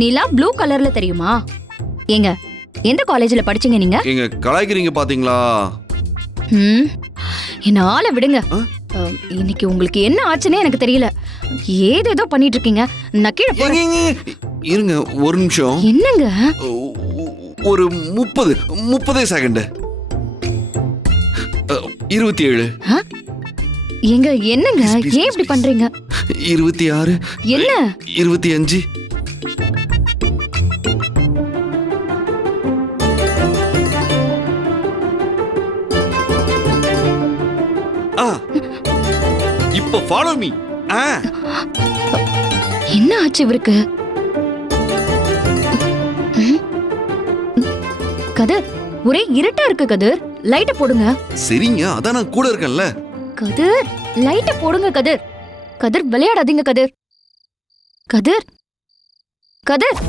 நிலா blue கலர்ல தெரியுமா? ஏங்க எந்த காலேஜ்ல படிச்சீங்க நீங்க? எங்க கலாய்க்கிறீங்க பாத்தீங்களா? என்ன ஆள விடுங்க. இன்னைக்கு உங்களுக்கு என்ன ஆச்சுன்னே எனக்கு தெரியல. ஏதேதோ பண்ணிட்டு இருக்கீங்க. நான் கீழே போறேன். இருங்க ஒரு நிமிஷம். என்னங்க? ஒரு 30 செகண்ட். 27. ஏங்க என்னங்க? ஏன் இப்படி பண்றீங்க? 26. என்ன? 25. இப்ப ஃபாலோ மீ. என்ன ஆச்சு இவருக்கு? கதிர், ஒரே இருட்டா இருக்கு கதிர். லைட்ட போடுங்க. சரிங்க, அதான் நான் கூட இருக்கேன்ல. கதிர், லைட்ட போடுங்க கதிர். கதிர், விளையாடாதீங்க கதிர். கதிர், கதிர்.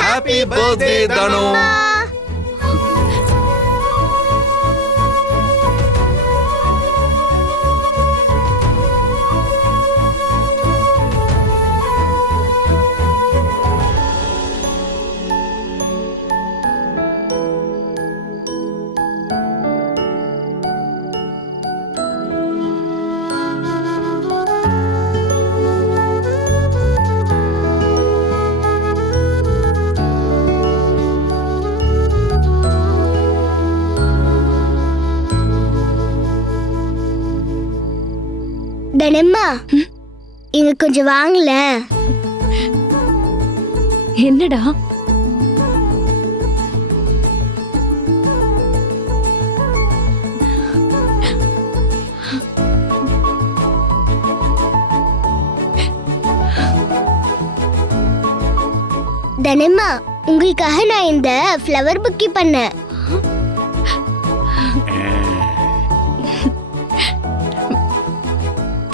ஹாப்பி பர்த்டே தனு. தனம்மா, இங்க கொஞ்சம் வாங்கல. என்னடா? தனம்மா, உங்களுக்காக நான் இந்த ஃப்ளவர் புக்கி பண்ணேன்.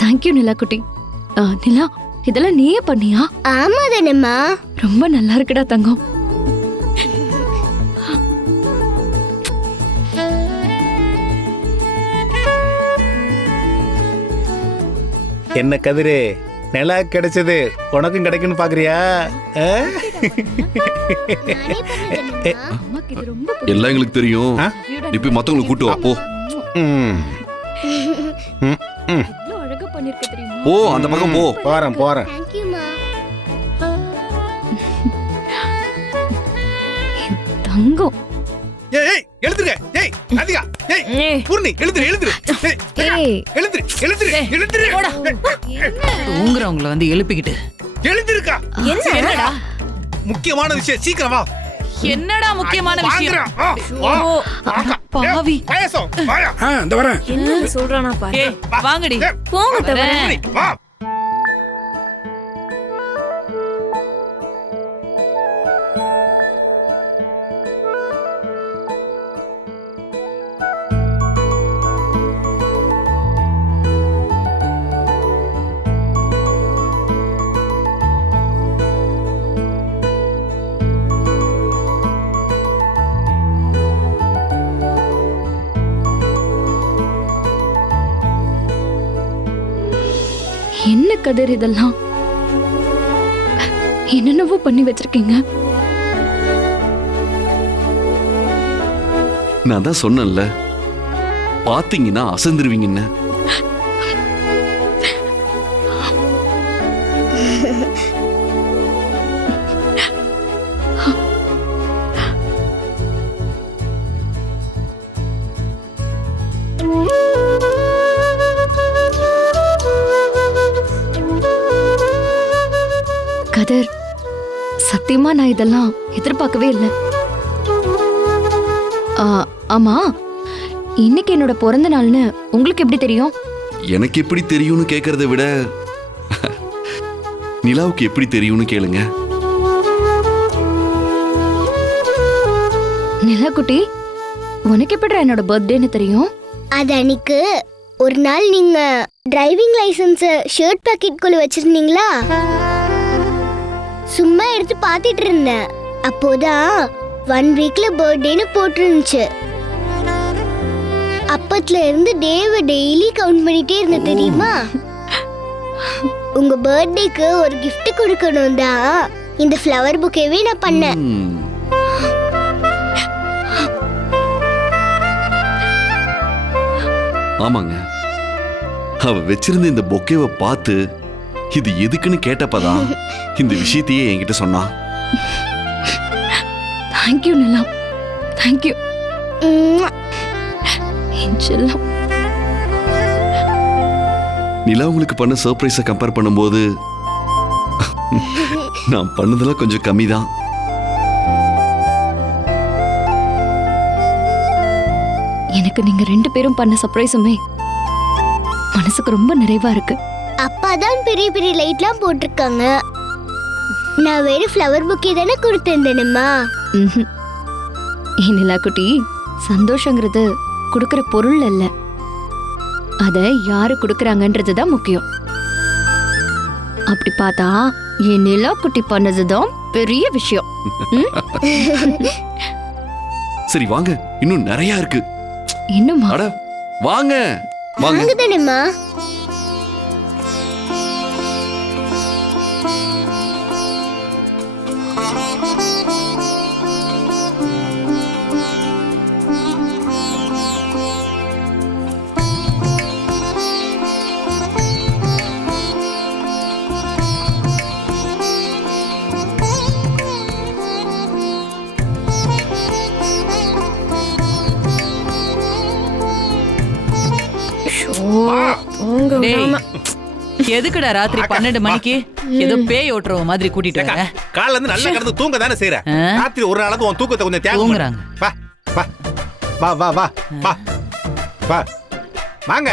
தேங்க்யூ நிலா குட்டி. நிலா, இதெல்லாம் நீயே பண்ணியா? ஆமா தனம்மா. ரொம்ப நல்லா இருக்குடா தங்கம். என்ன கதிரு, நிலா கிடைச்சது உனக்கும் கிடைக்குன்னு பாக்குறியா? அம்மாக்கு இது ரொம்ப எல்லாம் எங்களுக்கு தெரியும். நீ போய் மத்தவங்களை கூட்டு வா போ. எவ்வளவு அழகா பண்ணிருக்க தெரியுமா? போ, அந்த பக்கம் போ. போறேன் போறேன். தேங்க்யூமா. தங்கம். ஏய் எழுதுங்க. ஏய் அதிகா. ஏய் பூர்ணி எழுதுரு எழுதுரு. ஏய் எழுதுரு எழுதுரு எழுதுரு. தூங்குறவங்கள வந்து எழுப்பிக்கிட்டு எழுதுருக்கா. என்னடா முக்கியமான விஷயம், சீக்கிரம் வா. என்னடா முக்கியமான விஷயம்? பாவி. பாயசம் வாயா. இந்த வரேன். என்ன சொல்றானா பாரு. ஏய் வாங்கடி. போங்க தவிர. வா. என்ன கதிர் இதெல்லாம்? என்னென்னவோ பண்ணி வச்சிருக்கீங்க. நான் தான் சொன்னேன்ல, பாத்தீங்கன்னா அசந்துருவீங்கன்னு. கதிர், சத்தியமா நான் இதெல்லாம் எதிர்பார்க்கவே இல்லை. ஆமா, இன்னைக்கு என்னோட பிறந்த நாள்னு உங்களுக்கு எப்படி தெரியும்? எனக்கு எப்படி தெரியும்னு கேக்குறத விட நிலாவுக்கு எப்படி தெரியும்னு கேளுங்க. நிலா குட்டி, உனக்கு எப்படிடா என்னோட பர்த்டேன்னு தெரியும்? அது அன்னைக்கு ஒரு நாள் நீங்க டிரைவிங் லைசென்ஸ் ஷர்ட் பாக்கெட்குள்ள வச்சிருந்தீங்களா, சும்மா எடுத்து பார்த்துட்டு இருந்தேன். அப்போதான் 1 வீக்ல பர்த்டேன்னு போட்டுருந்துச்சு. அப்பத்துல இருந்து டேவை டெய்லி கவுண்ட் பண்ணிட்டே இருந்த தெரியுமா? உங்க பர்த்டேக்கு ஒரு gift கொடுக்கணும் தான் இந்த ஃப்ளவர் புக்கேவே நான் பண்ணேன். ஆமாங்க, அவ வச்சிருந்த இந்த பொக்கேவை பார்த்து இது எதுக்குன்னு கேட்டப்பதான் இந்த விஷயத்தையே என்கிட்ட சொன்னா. தேங்க்யூ நிலா, தேங்க்யூ. நிலா உங்களுக்கு பண்ண சர்ப்ரைஸை கம்பேர் பண்ணும்போது நான் பண்ணதெல்லாம் கொஞ்சம் கம்மி தான். எனக்கு நீங்க 2 பேரும் பண்ண சர்ப்ரைஸுமே மனசுக்கு ரொம்ப நிறைவா இருக்கு. அப்பாதான் பெரிய பெரிய லைட்லாம் போட்டிருக்காங்க. நான் வெறும் ஃப்ளவர் புக்கே தானே கொடுத்திருந்தேனம்மா. ஏன் நிலா குட்டி, சந்தோஷங்கிறது கொடுக்கிற பொருள் அல்ல, அத யாரு கொடுக்கறாங்கன்றதுதான் முக்கியம். அப்படி பார்த்தா என் நிலா குட்டி பண்ணதுதான் பெரிய விஷயம். சரி வாங்க, இன்னும் நிறைய இருக்கு. இன்னுமா? அட வாங்க வாங்க. வாங்க தானேம்மா. டேய், எதுக்குடா ராத்திரி 12 மணிக்கு ஏதோ பேய் ஓட்டுறவ மாதிரி கூட்டிட்டு வர? காலைல இருந்து நல்லா கிடந்து தூங்க தானே செய்யற. ராத்திரி ஒரு நாளாவது உன் தூக்கத்தை கொஞ்சம் தியாகம் பண்ணு. தூங்குறாங்க. வா வா வா வா வா வா வா வாங்க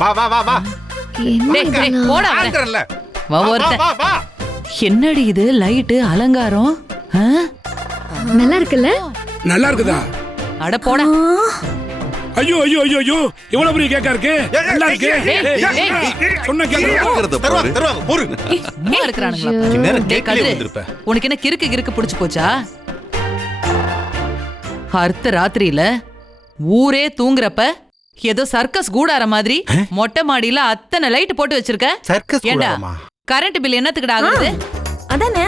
வா வா வா வா டேய், டேய், போடா வர. வாங்கறல்ல. வா வா ஒருத்தன். வா வா. என்னடி இது லைட்டு அலங்காரம்? நல்லா இருக்குல்ல? நல்லா இருக்குதா? அட போடா. ஐயோ ஐயோ ஐயோ ஐயோ, இவ்வளவு பெரிய கேக்கா இருக்கு. நல்லா இருக்கு. சொன்ன கேக்க கேக்குறத தருவாங்க பாரு. தருவாங்க போரு. சும்மா இருக்கிறானுங்களா பாரு. இந்நேரம் டேய் கேக்கலே கதிரு, வந்திருப்ப. உனக்கு என்ன கிறுக்கு பிடிச்சு போச்சா? அர்த்த ராத்திரியில ஊரே தூங்குறப்ப ஏதோ சர்க்கஸ் கூடார மாதிரி மொட்டை மாடியில அத்தனை லைட் போட்டு வச்சிருக்க. சர்க்கஸ் ஏண்டா கூடாரமா? கரண்ட் பில் என்னத்துக்குடா ஆகுது? அதானே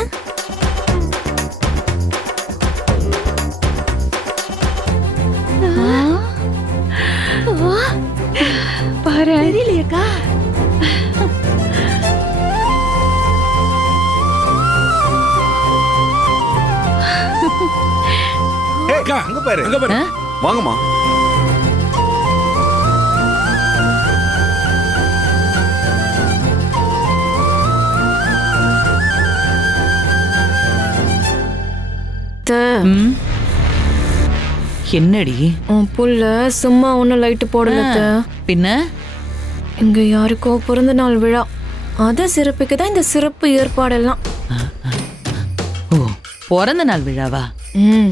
பாரு. தெரியலையேக்கா. ஏய், அங்க பாரு. அங்க பாரு. வாங்கம்மா. ம். என்னடி உன் புள்ள சும்மா ஒன்னும் லைட்டு போடல அத்தை. பின்ன இங்க யாருக்கோ பிறந்த நாள் விழா, அத சிறப்புக்கு தான் இந்த சிறப்பு ஏற்பாடெல்லாம். ஓ, பிறந்த நாள் விழாவா? ம்.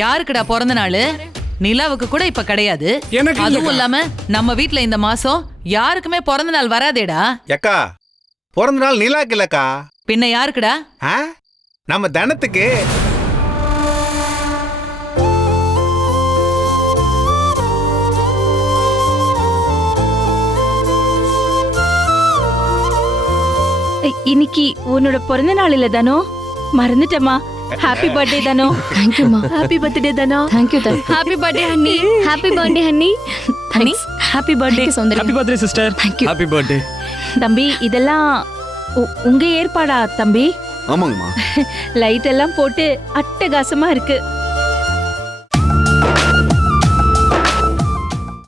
யாருக்குடா பிறந்த நாள்? நிலாவுக்கு கூட இப்ப கிடையாது. எனக்கு அதுவும் இல்லாம நம்ம வீட்ல இந்த மாசம் யாருக்குமே பிறந்த நாள் வராதேடா. ஏக்கா, பிறந்த நாள் நிலாக்கு இல்லக்கா. பின்ன யாருக்குடா? ஆ? நம்ம தனத்துக்கு. இன்னைக்கு உன்னோட பிறந்த நாள் இல்ல தானோ? மறந்துட்டமா. ஹாப்பி பர்த்டே தானோ. தேங்க்யூமா. ஹாப்பி பர்த்டே தானா. தேங்க்யூ தான். Happy birthday honey. Happy birthday honey. Honey happy birthday. Soundarya. Happy birthday sister. Thank you. Happy birthday. தம்பி இதெல்லாம் உங்க ஏற்பாடா தம்பி? ஆமாங்கம்மா. லைட் எல்லாம் போட்டு அட்டகாசமா இருக்கு.